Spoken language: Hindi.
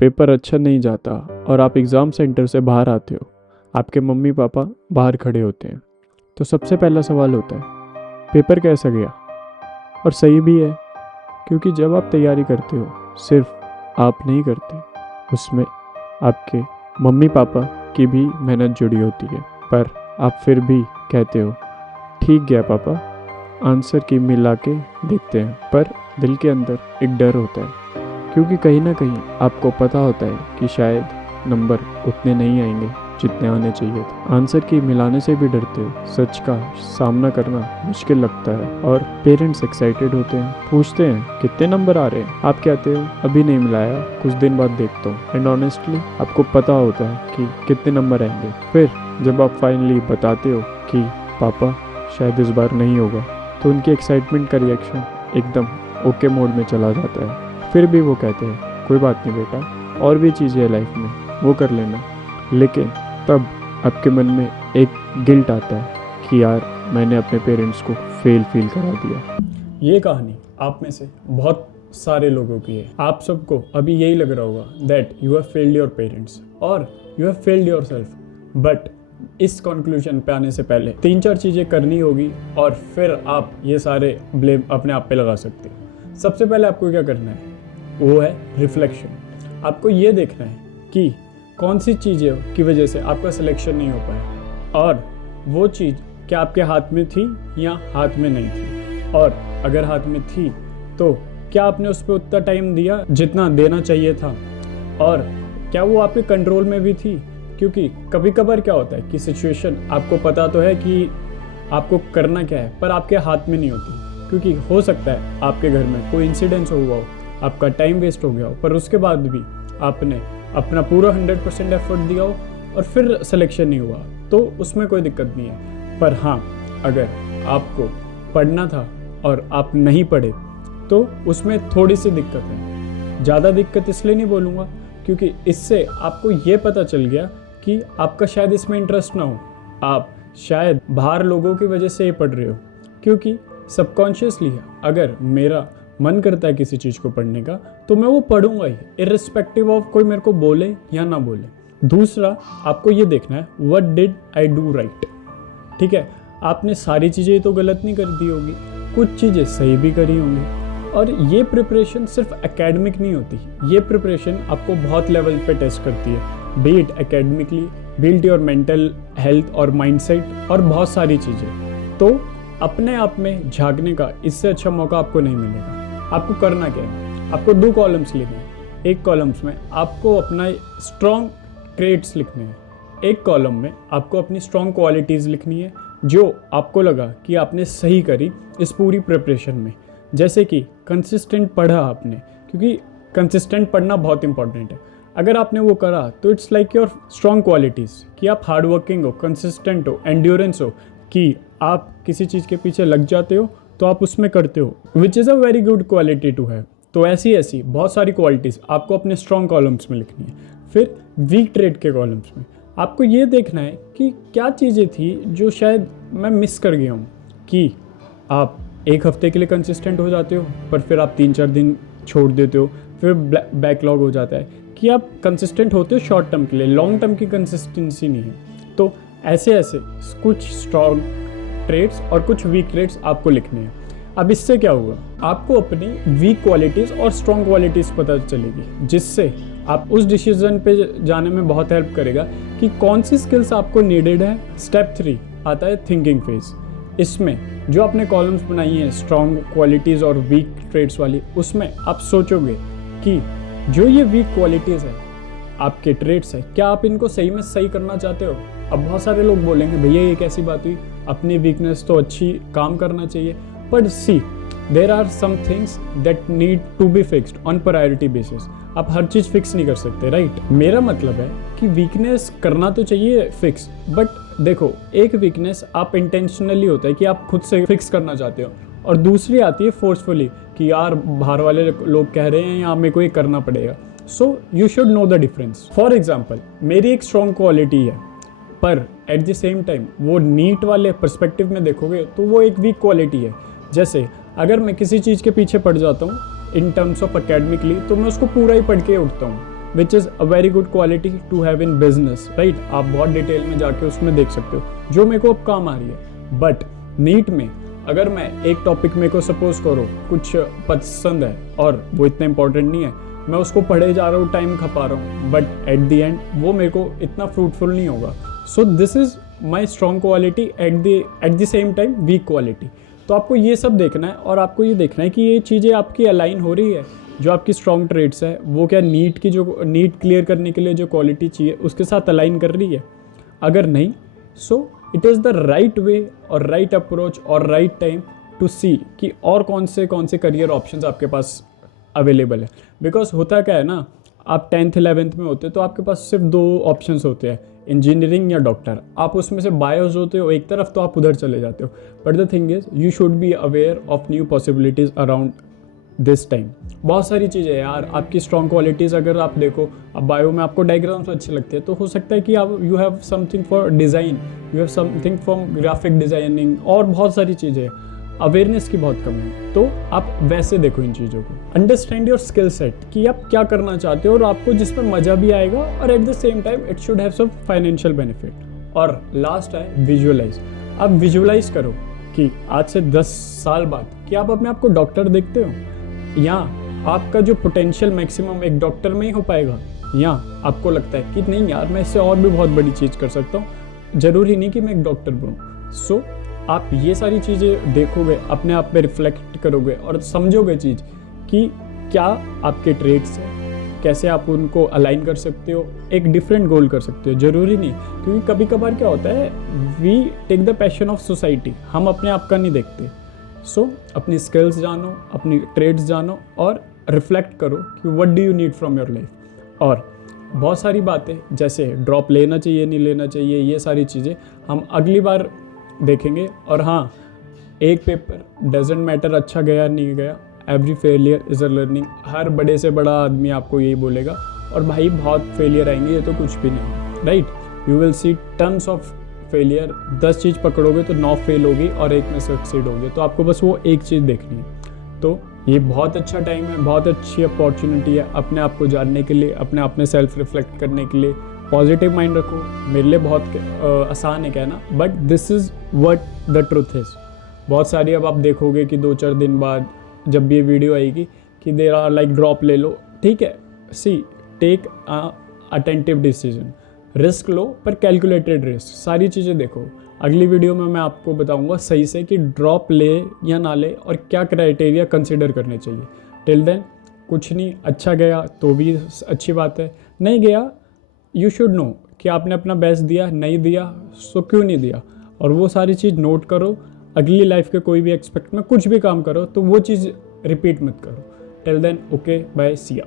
पेपर अच्छा नहीं जाता और आप एग्ज़ाम सेंटर से बाहर आते हो, आपके मम्मी पापा बाहर खड़े होते हैं, तो सबसे पहला सवाल होता है पेपर कैसा गया। और सही भी है, क्योंकि जब आप तैयारी करते हो सिर्फ आप नहीं करते, उसमें आपके मम्मी पापा की भी मेहनत जुड़ी होती है। पर आप फिर भी कहते हो ठीक गया पापा, आंसर की मिला के देखते हैं। पर दिल के अंदर एक डर होता है, क्योंकि कहीं ना कहीं आपको पता होता है कि शायद नंबर उतने नहीं आएंगे जितने आने चाहिए थे। आंसर की मिलाने से भी डरते हो, सच का सामना करना मुश्किल लगता है और पेरेंट्स एक्साइटेड होते हैं, पूछते हैं कितने नंबर आ रहे हैं, आप कहते हो अभी नहीं मिलाया, कुछ दिन बाद देखता हूँ। एंड ऑनेस्टली आपको पता होता है कि कितने नंबर आएंगे। फिर जब आप फाइनली बताते हो कि पापा शायद इस बार नहीं होगा, तो उनकी एक्साइटमेंट का रिएक्शन एकदम ओके मोड में चला जाता है। फिर भी वो कहते हैं कोई बात नहीं बेटा, और भी चीज़ें है लाइफ में, वो कर लेना। लेकिन तब आपके मन में एक गिल्ट आता है कि यार मैंने अपने पेरेंट्स को फील करा दिया। ये कहानी आप में से बहुत सारे लोगों की है। आप सबको अभी यही लग रहा होगा that you have failed your parents और you have failed yourself. But इस कंक्लूजन पे आने से पहले 3-4 चीज़ें करनी होगी और फिर आप ये सारे ब्लेम अपने आप पे लगा सकते हो। सबसे पहले आपको क्या करना है, वो है रिफ्लेक्शन। आपको ये देखना है कि कौन सी चीज़ें की वजह से आपका सिलेक्शन नहीं हो पाया, और वो चीज़ क्या आपके हाथ में थी या हाथ में नहीं थी, और अगर हाथ में थी तो क्या आपने उस पर उतना टाइम दिया जितना देना चाहिए था, और क्या वो आपके कंट्रोल में भी थी। क्योंकि कभी कभार क्या होता है कि सिचुएशन आपको पता तो है कि आपको करना क्या है, पर आपके हाथ में नहीं होती। क्योंकि हो सकता है आपके घर में कोई इंसिडेंस हुआ हो, आपका टाइम वेस्ट हो गया हो, पर उसके बाद भी आपने अपना पूरा 100% एफर्ट दिया हो और फिर सिलेक्शन नहीं हुआ, तो उसमें कोई दिक्कत नहीं है। पर हाँ, अगर आपको पढ़ना था और आप नहीं पढ़े तो उसमें थोड़ी सी दिक्कत है। ज़्यादा दिक्कत इसलिए नहीं बोलूँगा क्योंकि इससे आपको ये पता चल गया कि आपका शायद इसमें इंटरेस्ट ना हो, आप शायद बाहर लोगों की वजह से ये पढ़ रहे हो। क्योंकि सबकॉन्शियसली अगर मेरा मन करता है किसी चीज़ को पढ़ने का तो मैं वो पढ़ूंगा ही, इर्रिस्पेक्टिव ऑफ कोई मेरे को बोले या ना बोले। दूसरा, आपको ये देखना है what did I do right. ठीक है, आपने सारी चीज़ें तो गलत नहीं कर दी होगी, कुछ चीज़ें सही भी करी होंगी। और ये प्रिपरेशन सिर्फ एकेडमिक नहीं होती, ये प्रिपरेशन आपको बहुत लेवल पे टेस्ट करती है, B it academically, build your mental health और माइंडसेट और बहुत सारी चीज़ें। तो अपने आप में झांकने का इससे अच्छा मौका आपको नहीं मिलेगा। आपको करना क्या है, आपको 2 कॉलम्स लिखने हैं। एक कॉलम्स में आपको अपना स्ट्रॉन्ग ट्रेड्स लिखने हैं, एक कॉलम में आपको अपनी स्ट्रॉन्ग क्वालिटीज़ लिखनी है जो आपको लगा कि आपने सही करी इस पूरी प्रिपरेशन में। जैसे कि कंसिस्टेंट पढ़ा आपने, क्योंकि कंसिस्टेंट पढ़ना बहुत इंपॉर्टेंट है। अगर आपने वो करा तो it's like your strong qualities कि आप हार्ड वर्किंग हो, कंसिस्टेंट हो, एंड्योरेंस हो, कि आप किसी चीज़ के पीछे लग जाते हो तो आप उसमें करते हो, which is a very good quality to have. तो ऐसी बहुत सारी क्वालिटीज़ आपको अपने स्ट्रॉन्ग कॉलम्स में लिखनी है। फिर वीक ट्रेड के कॉलम्स में आपको ये देखना है कि क्या चीज़ें थी जो शायद मैं मिस कर गया हूँ। कि आप 1 हफ्ते के लिए कंसिस्टेंट हो जाते हो पर फिर आप 3-4 दिन छोड़ देते हो, फिर बैकलॉग हो जाता है। कि आप कंसिस्टेंट होते हो शॉर्ट टर्म के लिए, लॉन्ग टर्म की कंसिस्टेंसी नहीं है। तो ऐसे कुछ स्ट्रॉन्ग ट्रेड्स और कुछ वीक ट्रेड्स आपको लिखने हैं। अब इससे क्या होगा, आपको अपनी वीक क्वालिटीज़ और स्ट्रॉन्ग क्वालिटीज़ पता चलेगी, जिससे आप उस डिसीजन पे जाने में बहुत हेल्प करेगा कि कौन सी स्किल्स आपको नीडेड है। स्टेप 3 आता है थिंकिंग फेज। इसमें जो आपने कॉलम्स बनाई हैं स्ट्रॉन्ग क्वालिटीज़ और वीक ट्रेड्स वाली, उसमें आप सोचोगे कि जो ये वीक क्वालिटीज़ है, आपके ट्रेड्स है, क्या आप इनको सही में सही करना चाहते हो। अब बहुत सारे लोग बोलेंगे भैया ये कैसी बात हुई, अपनी वीकनेस तो अच्छी काम करना चाहिए। But see, there are some things that need to be fixed on priority basis. आप हर चीज़ फिक्स नहीं कर सकते, राइट। मेरा मतलब है कि वीकनेस करना तो चाहिए फिक्स, बट देखो, एक वीकनेस आप इंटेंशनली होता है कि आप खुद से फिक्स करना चाहते हो, और दूसरी आती है फोर्सफुली कि यार बाहर वाले लोग कह रहे हैं या मेरे को ये करना पड़ेगा। So you should know the difference. For example, मेरी एक स्ट्रॉन्ग क्वालिटी है, पर एट द सेम टाइम वो नीट वाले पर्सपेक्टिव में देखोगे तो वो एक वीक क्वालिटी है। जैसे अगर मैं किसी चीज़ के पीछे पड़ जाता हूँ इन टर्म्स ऑफ एकेडमिकली, तो मैं उसको पूरा ही पढ़ के उठता हूँ। Which is a very good quality to have in business, right. आप बहुत डिटेल में जाके उसमें देख सकते हो जो मेरे को अब काम आ रही है। बट नीट में अगर मैं एक टॉपिक मेरे को सपोज करो कुछ पसंद है और वो इतना इंपॉर्टेंट नहीं है, मैं उसको पढ़े जा रहा हूँ, टाइम खपा रहा हूँ, बट एट द एंड वो मेरे को इतना फ्रूटफुल नहीं होगा। So this is my strong quality at the same time weak quality. तो आपको ये सब देखना है और आपको ये देखना है कि ये चीज़ें आपकी अलाइन हो रही है, जो आपकी स्ट्रॉन्ग ट्रेड्स है वो क्या नीट की जो नीट क्लियर करने के लिए जो क्वालिटी चाहिए उसके साथ अलाइन कर रही है। अगर नहीं, so it is the right way और राइट अप्रोच और राइट टाइम टू सी कि और कौन से करियर ऑप्शंस आपके पास अवेलेबल है। बिकॉज होता क्या है ना, आप 10th 11th में होते हो तो आपके पास सिर्फ 2 ऑप्शंस होते हैं, इंजीनियरिंग या डॉक्टर। आप उसमें से बायोस होते हो एक तरफ तो आप उधर चले जाते हो। But the thing is you should be aware of new possibilities around this time. बहुत सारी चीज़ें यार, आपकी स्ट्रॉन्ग क्वालिटीज़ अगर आप देखो, अब बायो में आपको डायग्राम्स अच्छे लगते हैं तो हो सकता है कि आप you have something for design, you have something for graphic designing और बहुत सारी चीज़ें। अवेयरनेस की बहुत कमी है, तो आप वैसे देखो इन चीज़ों को। अंडरस्टैंड योर स्किल सेट कि आप क्या करना चाहते हो और आपको जिसमें मज़ा भी आएगा और at the same time it should have some financial benefit. और लास्ट है विजुअलाइज। आप विजुअलाइज करो कि आज से 10 साल बाद कि आप अपने आप को डॉक्टर देखते हो, या आपका जो पोटेंशियल मैक्सिमम एक डॉक्टर में ही हो पाएगा, या आपको लगता है कि नहीं यार मैं इससे और भी बहुत बड़ी चीज़ कर सकता हूँ, ज़रूरी नहीं कि मैं एक डॉक्टर बनूँ। सो आप ये सारी चीज़ें देखोगे, अपने आप में रिफ्लेक्ट करोगे और समझोगे चीज़ कि क्या आपके ट्रेड्स हैं, कैसे आप उनको अलाइन कर सकते हो, एक डिफरेंट गोल कर सकते हो। ज़रूरी नहीं, क्योंकि कभी कभार क्या होता है, we take the passion of society, हम अपने आप का नहीं देखते। सो अपनी स्किल्स जानो, अपनी ट्रेड्स जानो और रिफ्लेक्ट करो कि what do you need from your life. और बहुत सारी बातें जैसे ड्रॉप लेना चाहिए नहीं लेना चाहिए, ये सारी चीज़ें हम अगली बार देखेंगे। और हाँ, एक पेपर डजेंट मैटर अच्छा गया नहीं गया, every failure is a learning. हर बड़े से बड़ा आदमी आपको यही बोलेगा, और भाई बहुत फेलियर आएंगे, ये तो कुछ भी नहीं, right. You will see tons of failure. 10 चीज़ पकड़ोगे तो 9 फेल होगी और एक में सक्सीड होगे, तो आपको बस वो एक चीज़ देखनी है। तो ये बहुत अच्छा टाइम है, बहुत अच्छी अपॉर्चुनिटी है अपने आप को जानने के लिए, अपने आप में सेल्फ रिफ्लेक्ट करने के लिए। पॉजिटिव माइंड रखो। मेरे लिए बहुत आसान है कहना, but this is what the truth is. बहुत सारी अब आप देखोगे कि 2-4 दिन बाद जब भी ये वीडियो आएगी कि देर आर लाइक ड्रॉप ले लो, ठीक है, सी टेक अटेंटिव डिसीजन, रिस्क लो पर कैलकुलेटेड रिस्क, सारी चीज़ें देखो। अगली वीडियो में मैं आपको बताऊंगा सही से कि ड्रॉप ले या ना ले और क्या क्राइटेरिया कंसिडर करने चाहिए। टिल देन कुछ नहीं, अच्छा गया तो भी अच्छी बात है, नहीं गया यू शुड नो कि आपने अपना बेस्ट दिया, नहीं दिया सो क्यों नहीं दिया, और वो सारी चीज़ नोट करो। अगली लाइफ के कोई भी एक्सपेक्ट में कुछ भी काम करो तो वो चीज़ रिपीट मत करो। टिल देन ओके बाय, सी या।